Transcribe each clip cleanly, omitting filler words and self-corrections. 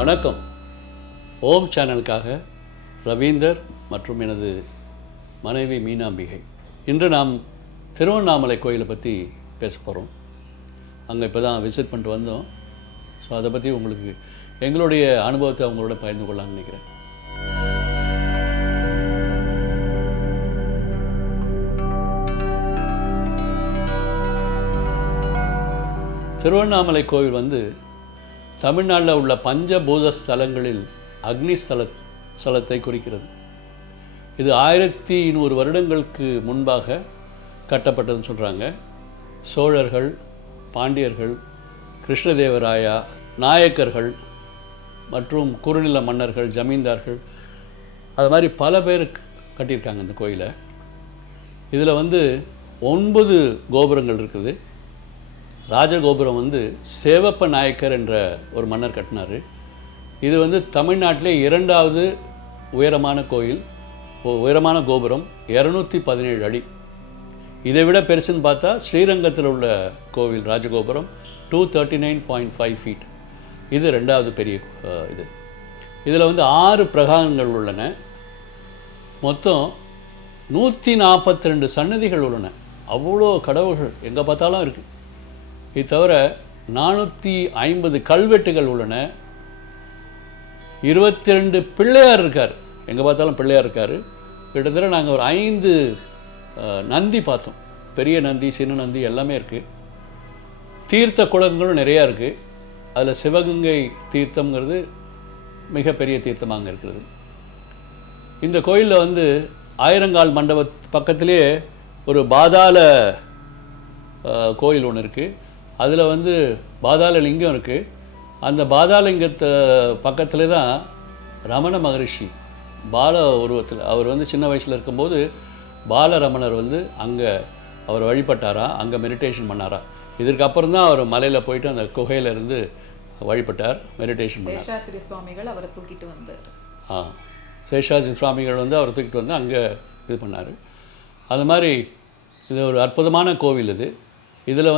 வணக்கம். ஓம் சேனலுக்காக ரவீந்தர் மற்றும் எனது மனைவி மீனாம்பிகை. இன்று நாம் திருவண்ணாமலை கோயிலை பற்றி பேச போகிறோம். அங்கே இப்போ தான் விசிட் பண்ணிட்டு வந்தோம். ஸோ அதை பற்றி உங்களுக்கு எங்களுடைய அனுபவத்தை அவங்களோட பகிர்ந்து கொள்ளலாம்னு நினைக்கிறேன். திருவண்ணாமலை கோவில் தமிழ்நாட்டில் உள்ள பஞ்சபூத ஸ்தலங்களில் அக்னி ஸ்தலத்தை குறிக்கிறது. இது 1200 வருடங்களுக்கு முன்பாக கட்டப்பட்டதுன்னு சொல்கிறாங்க. சோழர்கள், பாண்டியர்கள், கிருஷ்ணதேவராயா, நாயக்கர்கள் மற்றும் குறுநில மன்னர்கள், ஜமீன்தார்கள், அது மாதிரி பல பேர் கட்டியிருக்காங்க இந்த கோயிலை. இதில் 9 கோபுரங்கள் இருக்குது. ராஜகோபுரம் சேவப்ப நாயக்கர் என்ற ஒரு மன்னர் கட்டினார். இது தமிழ்நாட்டிலே 2வது உயரமான கோயில், உயரமான கோபுரம் 217 அடி. இதை விட பெருசுன்னு பார்த்தா ஸ்ரீரங்கத்தில் உள்ள கோவில் ராஜகோபுரம் 239.5 ஃபீட். இது 2வது பெரிய இது. இதில் 6 பிரகாரங்கள் உள்ளன. மொத்தம் 142 சன்னதிகள் உள்ளன. அவ்வளோ கடவுள்கள் எங்கே பார்த்தாலும் இருக்குது. இது தவிர 450 கல்வெட்டுகள் உள்ளன. 22 பிள்ளையார் இருக்கார், எங்கே பார்த்தாலும் பிள்ளையார் இருக்கார். கிட்டத்தட்ட நாங்கள் ஒரு 5 நந்தி பார்த்தோம். பெரிய நந்தி, சின்ன நந்தி எல்லாமே இருக்குது. தீர்த்த குளங்களும் நிறையா இருக்குது. அதில் சிவகங்கை தீர்த்தங்கிறது மிகப்பெரிய தீர்த்தமாக இருக்கிறது. இந்த கோயிலில் ஆயிரங்கால் மண்டப பக்கத்திலே ஒரு பாதாள கோயில் ஒன்று இருக்குது. அதில் பாதாள லிங்கம் இருக்குது. அந்த பாதாளலிங்கத்தை பக்கத்தில் தான் ரமண மகரிஷி பால உருவத்தில் அவர் சின்ன வயசில் இருக்கும்போது பாலரமணர் அங்கே அவர் வழிபட்டாரா, அங்கே மெடிடேஷன் பண்ணாரா. இதற்கப்புறம் தான் அவர் மலையில் போயிட்டு அந்த குகையிலேருந்து வழிபட்டார், மெடிடேஷன் பண்ணார். சேஷாத்ரி சுவாமிகள் அவரை தூக்கிட்டு வந்தார். சேஷாத்ரி சுவாமிகள் அவரை தூக்கிட்டு வந்து அங்கே இது பண்ணார். அது மாதிரி இது ஒரு அற்புதமான கோவில். இதில்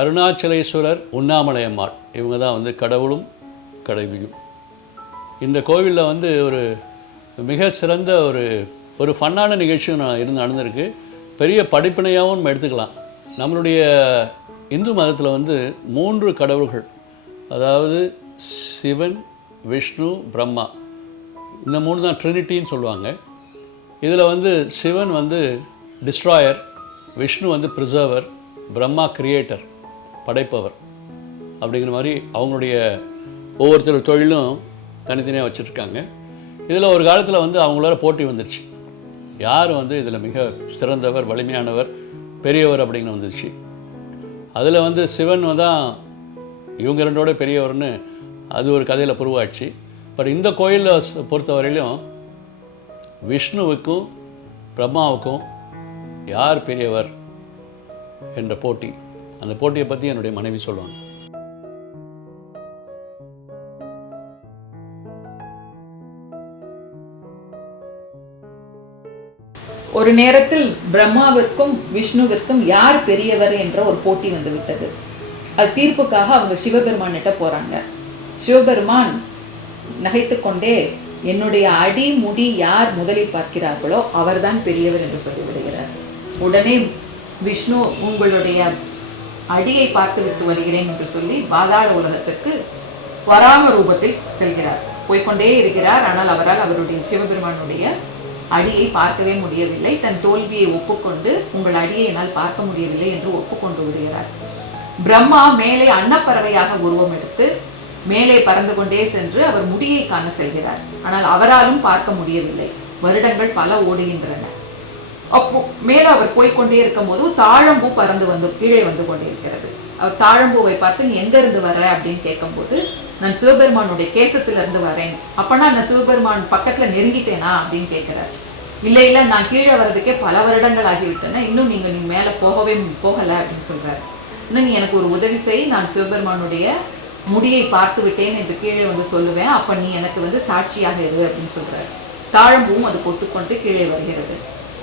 அருணாச்சலேஸ்வரர், உண்ணாமலை அம்மாள் இவங்க தான் கடவுளும் கடவுளியும். இந்த கோவிலில் ஒரு மிக சிறந்த ஒரு ஃபன்னான நிகழ்ச்சியும் நடந்திருக்கு. பெரிய படிப்பினையாகவும் நம்ம எடுத்துக்கலாம். நம்மளுடைய இந்து மதத்தில் 3 கடவுள்கள், அதாவது சிவன், விஷ்ணு, பிரம்மா, இந்த 3 தான் ட்ரினிட்டின்னு சொல்லுவாங்க. இதில் Sivan destroyer, Vishnu preserver, Brahma creator, படைப்பவர். அப்படிங்கிற மாதிரி அவங்களுடைய ஒவ்வொருத்தர் தொழிலும் தனித்தனியாக வச்சுருக்காங்க. இதில் ஒரு காலத்தில் அவங்களோட போட்டி வந்துடுச்சு, யார் இதில் மிக சிறந்தவர், வலிமையானவர், பெரியவர் அப்படின்னு வந்துடுச்சு. அதில் சிவன் தான் இவங்க 2ஓட பெரியவர்னு அது ஒரு கதையில் புருவாச்சு. பட் இந்த கோயிலில் பொறுத்தவரையிலும் விஷ்ணுவுக்கும் பிரம்மாவுக்கும் யார் பெரியவர் என்ற போட்டி. அந்த போட்டியை பற்றி என்னுடைய மனைவி சொல்லுவாங்க. ஒரு நேரத்தில் பிரம்மாவிற்கும் விஷ்ணுவிற்கும் யார் பெரியவர் என்ற ஒரு போட்டி விட்டது. அது தீர்ப்புக்காக அவங்க சிவபெருமான்கிட்ட போறாங்க. சிவபெருமான் நகைத்து கொண்டே, என்னுடைய அடி முடி யார் முதலில் பார்க்கிறார்களோ அவர்தான் பெரியவர் என்று சொல்லிவிடுகிறார். உடனே விஷ்ணு, உங்களுடைய அடியை பார்த்து விட்டு வருகிறேன் என்று சொல்லி பாதாள உலகத்திற்கு வராக ரூபத்தில் செல்கிறார். போய்கொண்டே இருக்கிறார். ஆனால் அவரால் அவருடைய சிவபெருமானுடைய அடியை பார்க்கவே முடியவில்லை. தன் தோல்வியை ஒப்புக்கொண்டு, உங்கள் அடியை என்னால் பார்க்க முடியவில்லை என்று ஒப்புக்கொண்டு விடுகிறார். பிரம்மா மேலே அன்னப்பறவையாக உருவம் எடுத்து மேலே பறந்து கொண்டே சென்று அவர் முடியை காண செல்கிறார். ஆனால் அவராலும் பார்க்க முடியவில்லை. வருடங்கள் பல ஓடுகின்றன. அப்போ மேல அவர் போய்கொண்டே இருக்கும் போது தாழம்பூ பறந்து கீழே கொண்டே இருக்கிறது. அவர் தாழம்பூவை பார்த்து, நீ எங்க இருந்து வர அப்படின்னு கேட்கும்போது, நான் சிவபெருமானுடைய கேசத்திலிருந்து வரேன். அப்பனா நான் சிவபெருமான் பக்கத்துல நெருங்கிட்டேனா அப்படின்னு கேட்கிறார். இல்லை, நான் கீழே வர்றதுக்கே பல வருடங்கள் ஆகிவிட்டன, இன்னும் நீங்க மேல போகல அப்படின்னு சொல்றாரு. இன்னும் நீ எனக்கு ஒரு உதவி செய், நான் சிவபெருமானுடைய முடியை பார்த்து விட்டேன் என்று கீழே சொல்லுவேன், அப்ப நீ எனக்கு சாட்சியாக இரு அப்படின்னு சொல்றாரு. தாழம்பூவும் அது பொத்துக்கொண்டு கீழே வருகிறது.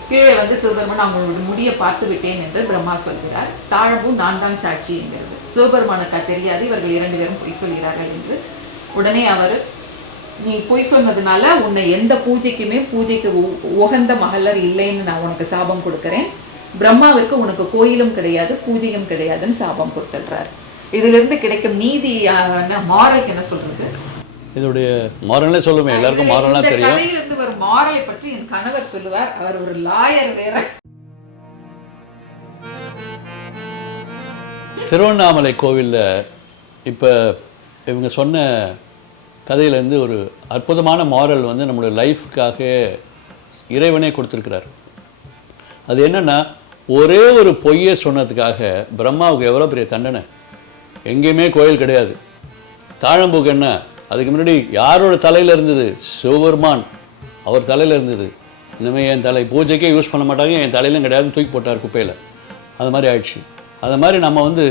கீழே சிவபெருமான், அவங்களோட முடியை பார்த்து விட்டேன் என்று பிரம்மா சொல்கிறார். தாழம்பூ, நான் தான் சாட்சி என்கிறது. சிவபெருமானுக்கு தெரியாது இவர்கள் 2 பேரும் பொய் சொல்கிறார்கள் என்று உடனே அவர், நீ பொய் சொன்னதுனால உன்னை எந்த பூஜைக்கு உகந்த மகளர் இல்லைன்னு நான் உனக்கு சாபம் கொடுக்குறேன். பிரம்மாவிற்கு உனக்கு கோயிலும் கிடையாது, பூஜையும் கிடையாதுன்னு சாபம் கொடுத்துடுறாரு. இதுல இருந்து கிடைக்கும் நீதியான மாரலுக்கு என்ன சொல்றது? இதோடைய மாரலே சொல்லுவேன், எல்லாருக்கும் மாரலா தெரியும். கதையிலிருந்து ஒரு மாரலை பற்றி என் கணவர் சொல்லுவார். அவர் ஒரு லாயர் வேற. திருவண்ணாமலை கோவிலில் இப்போ இவங்க சொன்ன கதையிலேருந்து ஒரு அற்புதமான மாரல் வந்து நம்மளுடைய லைஃப்க்காக இறைவனே கொடுத்துருக்கிறார். அது என்னென்னா, ஒரே ஒரு பொய்யை சொன்னதுக்காக பிரம்மாவுக்கு எவ்வளோ பெரிய தண்டனை. எங்கேயுமே கோயில் கிடையாது. தாழம்பூக்கு என்ன, அதுக்கு முன்னாடி யாரோட தலையில் இருந்தது? சிவபெருமான் அவர் தலையில் இருந்தது. இனிமேல் என் தலை பூஜைக்கே யூஸ் பண்ண மாட்டாங்க, என் தலையிலும் கிடையாது, தூக்கி போட்டார் குப்பையில். அது மாதிரி ஆயிடுச்சு. அது மாதிரி நம்ம வந்து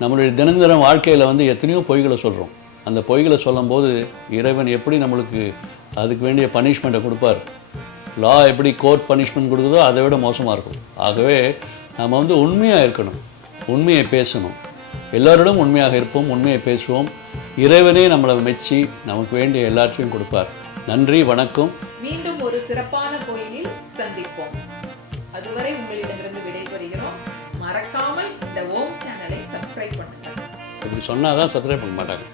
நம்மளுடைய தினந்தனம் வாழ்க்கையில் வந்து எத்தனையோ பொய்களை சொல்கிறோம். அந்த பொய்களை சொல்லும்போது இறைவன் எப்படி நம்மளுக்கு அதுக்கு வேண்டிய பனிஷ்மெண்ட்டை கொடுப்பார். லா எப்படி கோர்ட் பனிஷ்மெண்ட் கொடுக்குதோ அதை விட மோசமாக இருக்கும். ஆகவே நம்ம வந்து உண்மையாக இருக்கணும், உண்மையை பேசணும். எல்லோரிடம் உண்மையாக இருப்போம், உண்மையை பேசுவோம். இறைவனே நம்மளை மெச்சி நமக்கு வேண்டிய எல்லாத்தையும் கொடுப்பார். நன்றி, வணக்கம். மீண்டும் ஒரு சிறப்பான கோயிலில் சந்திப்போம். அதுவரை உங்களிடமிருந்து விடைபெறுகிறோம். மறக்காமல் இந்த ஓம் சேனலை சப்ஸ்கிரைப் பண்ணுங்க. இப்படி சொன்னால் தான் சப்ஸ்கிரைப் பண்ண மாட்டாங்க.